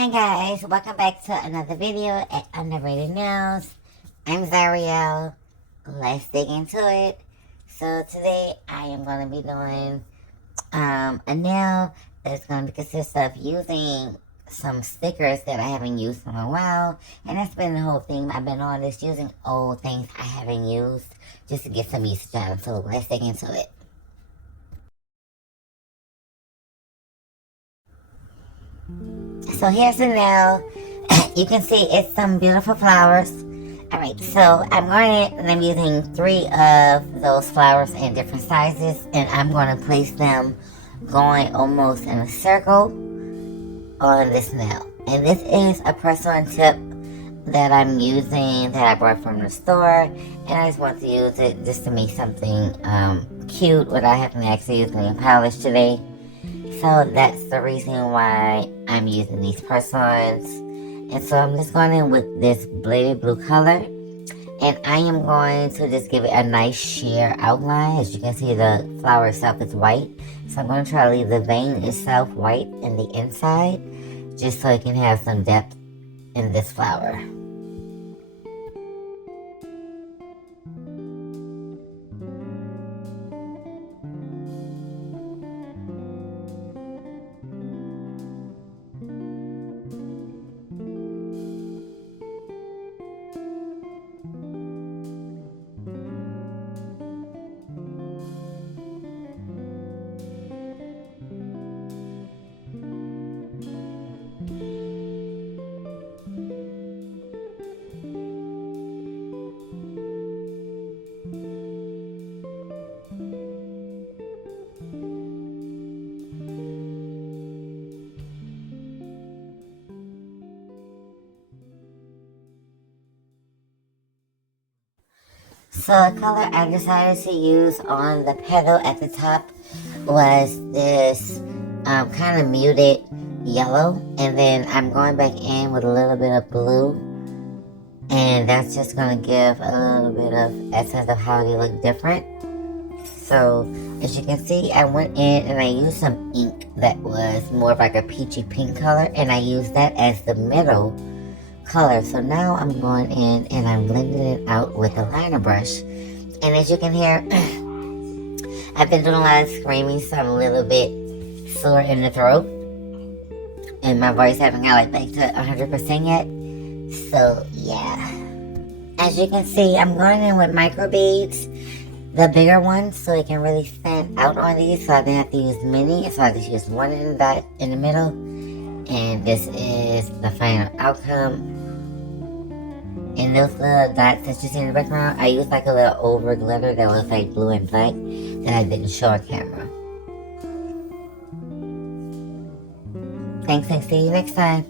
Hi guys, welcome back to another video at Underrated Nails. I'm Zariel. Let's dig into it. So today I am going to be doing a nail that's going to consist of using some stickers that I haven't used in a while. And that's been the whole thing. I've been on this using old things I haven't used just to get some usage out of them. So let's dig into it. So here's the nail. You can see it's some beautiful flowers. Alright, so I'm using 3 of those flowers in different sizes, and I'm going to place them going almost in a circle on this nail. And this is a press-on tip that I'm using that I bought from the store, and I just want to use it just to make something cute without having to actually use nail polish today. So that's the reason why I'm using these press-ons. And so I'm just going in with this bladed blue color. And I am going to just give it a nice sheer outline. As you can see, the flower itself is white. So I'm going to try to leave the vein itself white in the inside, just so it can have some depth in this flower. So the color I decided to use on the petal at the top was this kind of muted yellow. And then I'm going back in with a little bit of blue. And that's just going to give a little bit of essence of how they look different. So as you can see, I went in and I used some ink that was more of like a peachy pink color. And I used that as the middle color. So now I'm going in and I'm blending it out with a liner brush. And as you can hear, I've been doing a lot of screaming, so I'm a little bit sore in the throat. And my voice haven't got back to 100% yet. So yeah. As you can see, I'm going in with micro beads, the bigger ones, so it can really stand out on these. So I didn't have to use many, so I just used one in the middle. And this is the final outcome. And those little dots that you see in the background, I used like a little over glitter that was like blue and black that I didn't show on camera. Thanks and see you next time.